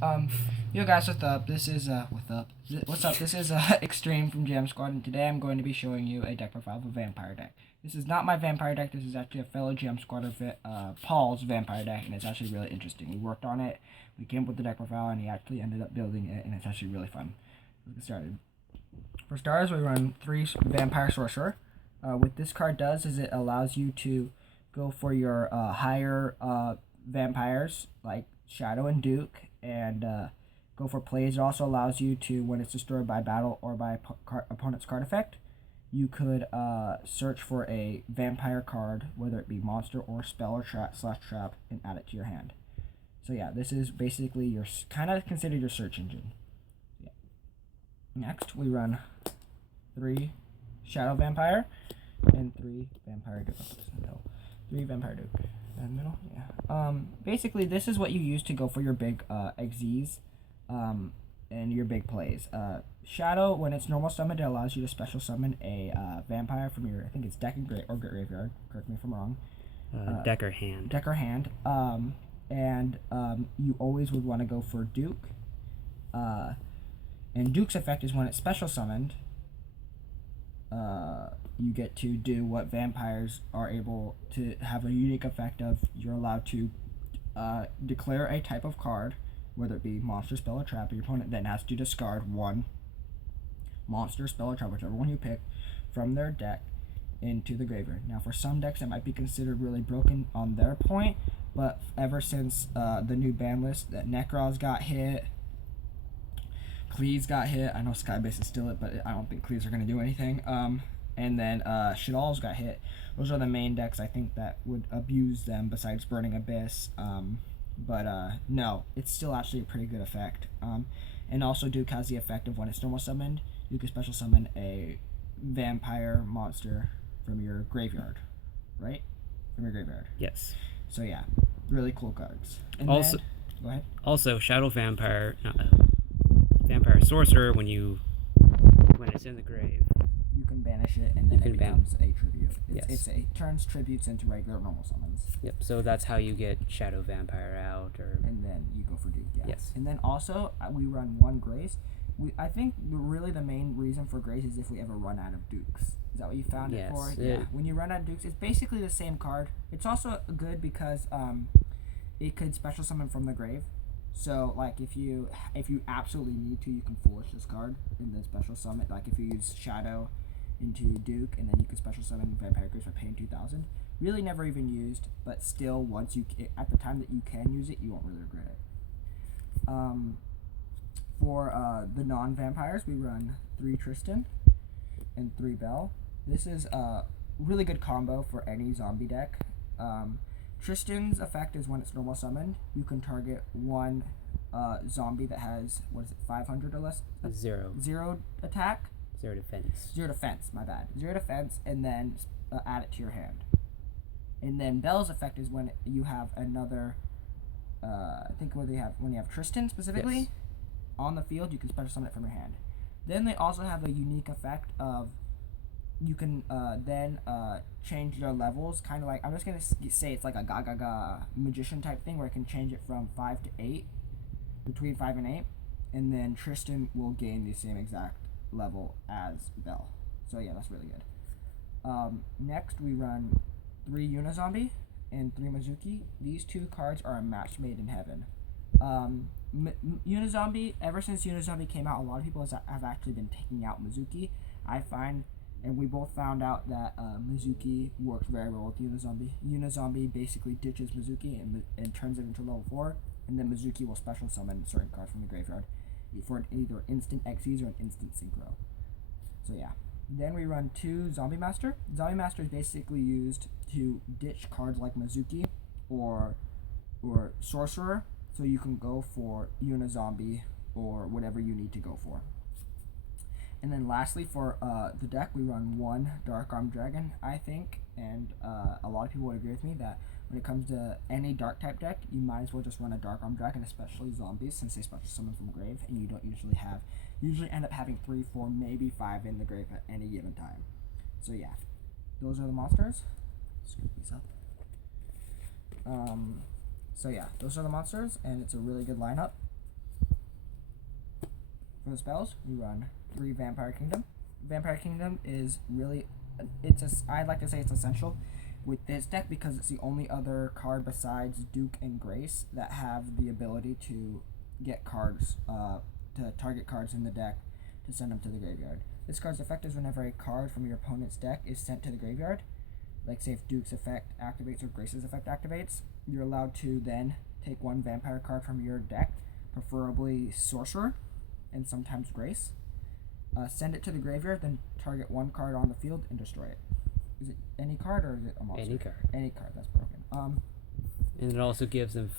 Um, Yo guys, what's up? What's up? This is Extreme from Jam Squad, and today I'm going to be showing you a deck profile of a vampire deck. This is not my vampire deck. This is actually a fellow Jam Squatter, Paul's vampire deck, and it's actually really interesting. We worked on it. We came up with the deck profile, and he actually ended up building it, and it's actually really fun. Let's get started. For starters, we run 3 Vampire Sorcerer. What this card does is it allows you to go for your higher vampires like Shadow and Duke, and go for plays. It also allows you to, when it's destroyed by battle or by opponent's card effect, you could search for a vampire card, whether it be monster or spell or trap, and add it to your hand. So yeah, this is basically your kind of considered your search engine. Yeah. Next, we run 3 Shadow Vampire and 3 Vampire Duke. No, 3 Vampire Duke. In the middle, yeah. Basically, this is what you use to go for your big XZs, and your big plays. Shadow, when it's normal summoned, it allows you to special summon a vampire from your, I think it's deck or graveyard. Correct me if I'm wrong. Deck or hand. Deck or hand. And you always would want to go for Duke. And Duke's effect is when it's special summoned. You get to do what vampires are able to have a unique effect of. You're allowed to declare a type of card, whether it be monster, spell, or trap. Your opponent then has to discard 1 monster, spell, or trap, whichever one you pick, from their deck into the graveyard. Now, for some decks, that might be considered really broken on their point, but ever since the new ban list, that Nekroz got hit, Cleese got hit. I know Skybase is still it, but I don't think Cleese are going to do anything. And then Shadal's got hit. Those are the main decks I think that would abuse them besides Burning Abyss. But no, it's still actually a pretty good effect. And also Duke has the effect of when it's normal summoned, you can special summon a vampire monster from your graveyard, right? From your graveyard. Yes. So yeah, really cool cards. And Also, then, go ahead. also Shadow Vampire, Vampire Sorcerer. When it's in the grave, You can banish it, and then You it can becomes a tribute. Yes. It turns tributes into regular normal summons, Yep. So that's how you get Shadow Vampire out, or and then you go for Duke. Yeah. Yes. And then also we run 1 Grace. I think really the main reason for Grace is if we ever run out of Dukes. Is that what you found it Yes, for? it- Yeah. When you run out of Dukes, it's basically the same card. It's also good because it could special summon from the grave. So like if you absolutely need to, you can foolish this card and then special summon. Like if you use Shadow into Duke, and then you can special summon Vampire Grace by paying 2,000. Really never even used, but still once at the time that you can use it, you won't really regret it. For the non-vampires, we run 3 Tristan and 3 Bell. This is a really good combo for any zombie deck. Tristan's effect is when it's normal summoned, you can target 1 zombie that has, 500 or less? 0 attack? 0 defense. 0 defense, my bad. 0 defense, and then add it to your hand. And then Bell's effect is when you have another, I think when you have Tristan specifically, Yes. on the field, you can special summon it from your hand. Then they also have a unique effect of, you can then change their levels, kind of like, I'm just going to say it's like a Gaga magician type thing, where it can change it from 5 to 8, between 5 and 8, and then Tristan will gain the same exact level as Bell. So yeah, that's really good. Next, we run 3 Unizombie and 3 Mizuki. These 2 cards are a match made in heaven. Unizombie, ever since Unizombie came out, a lot of people have actually been taking out Mizuki. I find, and we both found out that Mizuki works very well with Unizombie. Unizombie basically ditches Mizuki and turns it into level 4, and then Mizuki will special summon certain cards from the graveyard for either instant XYZ or an instant synchro. So yeah. Then we run 2 Zombie Master. Zombie Master is basically used to ditch cards like Mizuki or Sorcerer, so you can go for Unizombie or whatever you need to go for. And then lastly, for the deck, we run 1 Dark Arm Dragon, I think, and a lot of people would agree with me that when it comes to any dark type deck, you might as well just run a Dark Arm Dragon, especially zombies, since they special summon from grave, and you don't usually end up having 3, 4, maybe 5 in the grave at any given time. So yeah, those are the monsters. Scoop these up. So yeah, those are the monsters, and it's a really good lineup. For the spells, we run 3 Vampire Kingdom. Vampire Kingdom is really, I'd like to say it's essential with this deck because it's the only other card besides Duke and Grace that have the ability to get cards, to target cards in the deck to send them to the graveyard. This card's effect is whenever a card from your opponent's deck is sent to the graveyard, like say if Duke's effect activates or Grace's effect activates, you're allowed to then take 1 vampire card from your deck, preferably Sorcerer, and sometimes Grace. Send it to the graveyard, then target 1 card on the field and destroy it. Is it any card or is it a monster? Any card. Any card, that's broken. And it also gives them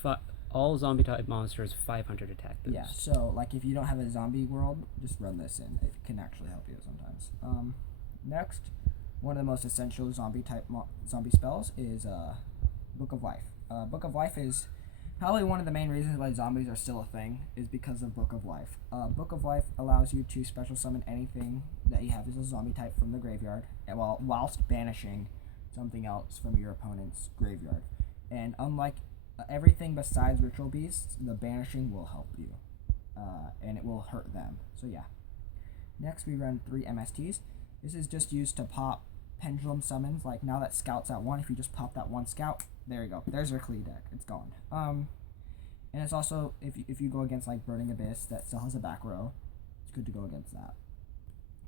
all zombie type monsters 500 attack boost. Yeah, so like if you don't have a zombie world, just run this in. It can actually help you sometimes. Next, one of the most essential zombie type zombie spells is Book of Life. Book of Life is probably one of the main reasons why zombies are still a thing is because of Book of Life. Book of Life allows you to special summon anything that you have as a zombie type from the graveyard, whilst banishing something else from your opponent's graveyard. And unlike everything besides Ritual Beasts, the banishing will help you, and it will hurt them. So yeah. Next, we run 3 MSTs. This is just used to pop pendulum summons. Like now that Scout's at 1, if you just pop that 1 Scout, there you go. There's your Klee deck. It's gone. And it's also if you go against like Burning Abyss that still has a back row, it's good to go against that.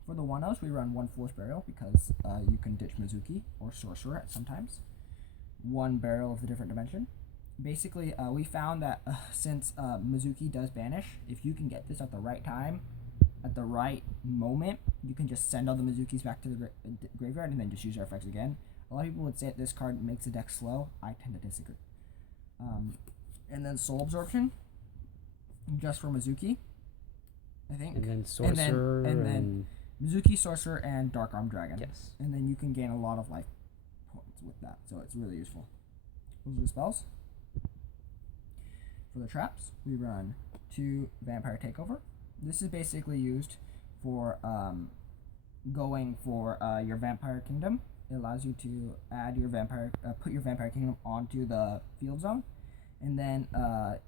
For the 1-0s, we run 1 Foolish Burial because you can ditch Mizuki or Sorcerer at sometimes. 1 Burial of the Different Dimension. Basically, we found that since Mizuki does banish, if you can get this at the right time, at the right moment, you can just send all the Mizukis back to the graveyard and then just use their effects again. A lot of people would say that this card makes the deck slow. I tend to disagree. And then Soul Absorption, just for Mizuki, I think. And then Sorcerer. And then Mizuki, Sorcerer, and Dark Arm Dragon. Yes. And then you can gain a lot of life points with that, so it's really useful. Those are the spells. For the traps, we run 2 Vampire Takeover. This is basically used for going for your Vampire Kingdom. It allows you to add your put your Vampire Kingdom onto the field zone, and then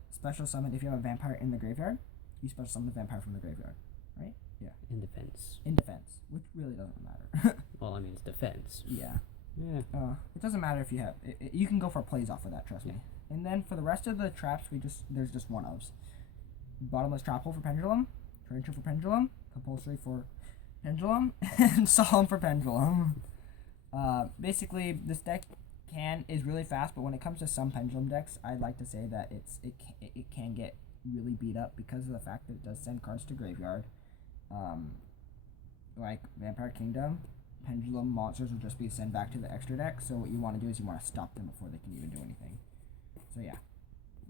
special summon if you have a vampire in the graveyard. You special summon the vampire from the graveyard, right? Yeah. In defense. In defense, which really doesn't matter. Well, I mean, it's defense. Yeah. Yeah. It doesn't matter if you have. You can go for plays off of that. Trust me. And then for the rest of the traps, there's just 1-ofs. Bottomless Trap Hole for Pendulum, Tarantula for Pendulum, Compulsory for Pendulum, and Solemn for Pendulum. Basically, this deck is really fast, but when it comes to some Pendulum decks, I'd like to say that it can get really beat up because of the fact that it does send cards to graveyard. Like Vampire Kingdom, Pendulum monsters will just be sent back to the extra deck. So what you want to do is you want to stop them before they can even do anything. So yeah,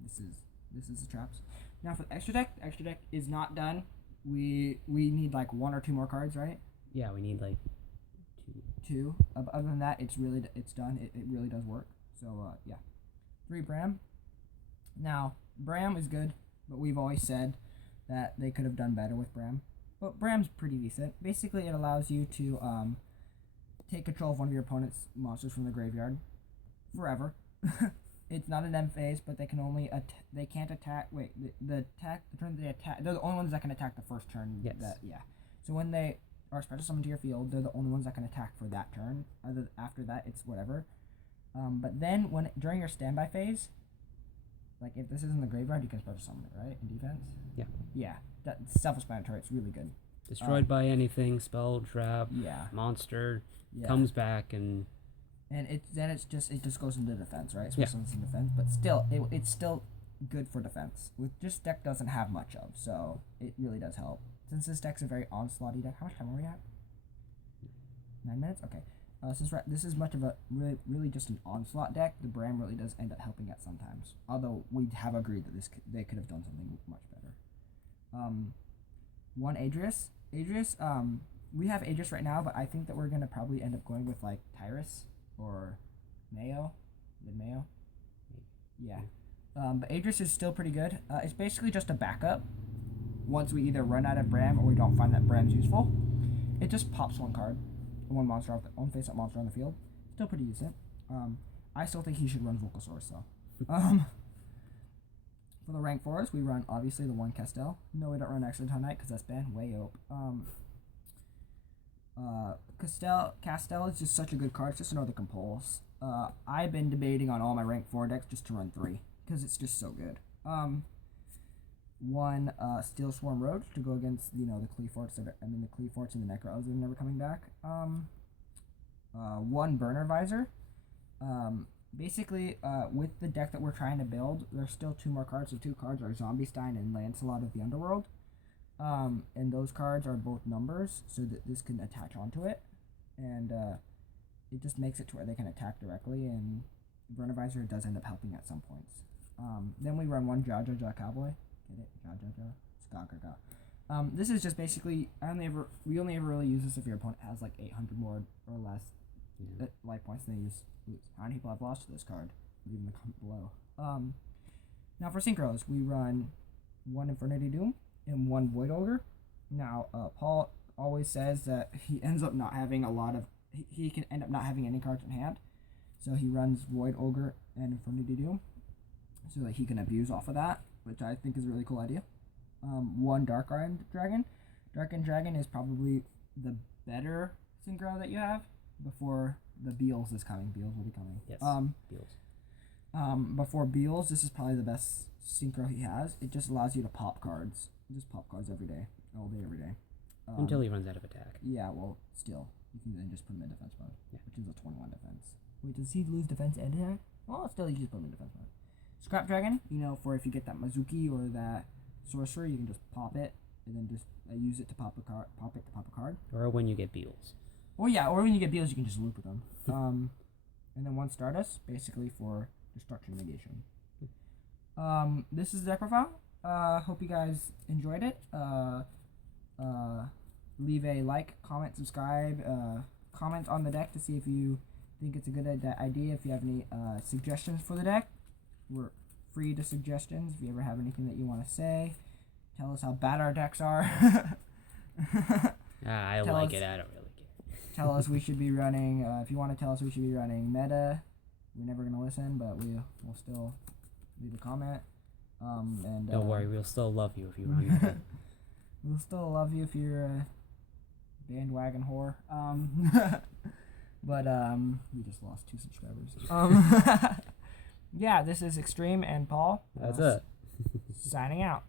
this is the traps. Now for the extra deck is not done. We need like 1 or 2 more cards, right? Yeah, we need like 2. Other than that, it's done. It really does work. So yeah, 3 Bram. Now Bram is good, but we've always said that they could have done better with Bram. But Bram's pretty decent. Basically, it allows you to take control of one of your opponent's monsters from the graveyard forever. It's not an end phase, but they can only they can't attack. Wait, the turn they attack, they're the only ones that can attack the first turn. Yes. So when they are special summoned to your field, they're the only ones that can attack for that turn. After that, it's whatever. But then during your standby phase, like if this is in the graveyard, you can special summon it, right? In defense. Yeah. Yeah. That's self-explanatory. It's really good. Destroyed by anything, spell, trap, Yeah. monster, Yeah. comes back and it just goes into defense, right? So it's in defense, but still, it's still good for defense. Which this deck doesn't have much of, so it really does help. Since this deck's a very onslaughty deck, how much time are we at? 9 minutes? Okay. This is much of a really just an onslaught deck. The Bram really does end up helping it sometimes. Although we have agreed that they could have done something much better. 1 Adrius. We have Adrius right now, but I think that we're gonna probably end up going with like Tyrus or Mayo. Is it Mayo? Yeah. But Adrius is still pretty good. It's basically just a backup. Once we either run out of Bram or we don't find that Bram's useful, it just pops 1 card, 1 monster one face-up monster on the field. Still pretty decent. I still think he should run Vocal Source though. For the rank 4s, we run obviously the one Castel. No, we don't run Extra Tonight because that's banned way up. Castel is just such a good card. It's just another Compulse. I've been debating on all my rank 4 decks just to run 3 because it's just so good. One Steel Swarm Roach to go against the Cleaforts the Cleaforts and the Necros are never coming back. One Burner Visor. Basically, with the deck that we're trying to build, there's still 2 more cards. The 2 cards are Zombie Stein and Lancelot of the Underworld. And those cards are both numbers, so that this can attach onto it. And it just makes it to where they can attack directly, and Burner Visor does end up helping at some points. Then we run one Jaja Cowboy. Get it? Jaja. Skagaga. This is just basically, we only ever really use this if your opponent has like 800 more or less life points than they lose. How many people have lost to this card? Leave in the comment below. Now for synchros, we run one Infernity Doom and one Void Ogre. Now, Paul always says that he ends up not having a lot of, he can end up not having any cards in hand. So he runs Void Ogre and Infernity Doom so that he can abuse off of that, which I think is a really cool idea. One Dark End Dragon. Dark End Dragon is probably the better synchro that you have before the Beals is coming. Beals will be coming. Yes. Beals. Before Beals, this is probably the best synchro he has. It just allows you to pop cards. Just pop cards every day. All day, every day. Until he runs out of attack. Yeah, well, still. You can then just put him in defense mode. Yeah. Which is a 21 defense. Wait, does he lose defense and attack? Well, still, you just put him in defense mode. Scrap Dragon, for if you get that Mizuki or that Sorcerer, you can just pop it and then just use it to pop a card. Or when you get Beals. Or when you get Beals, you can just loop with them. And then one Stardust, basically for destruction negation. This is the deck profile. Hope you guys enjoyed it. Leave a like, comment, subscribe, comment on the deck to see if you think it's a good idea. If you have any suggestions for the deck, we're free to suggestions. If you ever have anything that you want to say, tell us how bad our decks are. I like it. I don't really care. Tell us we should be running. If you want to tell us we should be running meta, we're never gonna listen, but we'll still leave a comment. And don't worry, we'll still love you if you run meta. We'll still love you if you're a bandwagon whore. But we just lost 2 subscribers. Yeah, this is Extreme and Paul. That's it. Signing out.